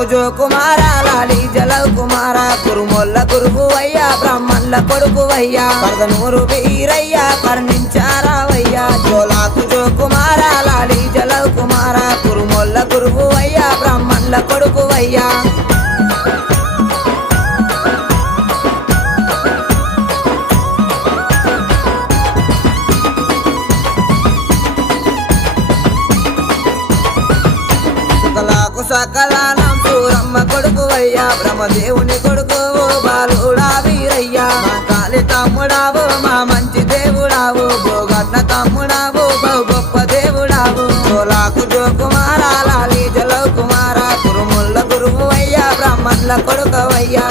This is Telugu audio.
జోలాకు జో కుమార లాలి జలవ్ కుమార కురుమొల్ల గురువయ్యా బ్రాహ్మణుల కొడుకువయ్యా పరదనూరు వీరయ్యా కర్ణించారావయ్యా జోలాకు జో కుమార లాలి జలవ్ కుమార కురుమొల్ల గురువయ్యా బ్రాహ్మణుల కొడుకువయ్యా సకలానం సూరమ్మ కొడుకువయ్యా బ్రహ్మదేవుని కొడుకువు బాలుడా వీరయ్యా మా కాలి తమ్ముడావు మా మంచి దేవుడావు భోగన్న తమ్ముడావు బహు గొప్ప దేవుడావు జోలాకు జో కుమార లాలి జలవ్ కుమార కురుముల్ల గురువయ్యా బ్రాహ్మణుల కొడుకువయ్యా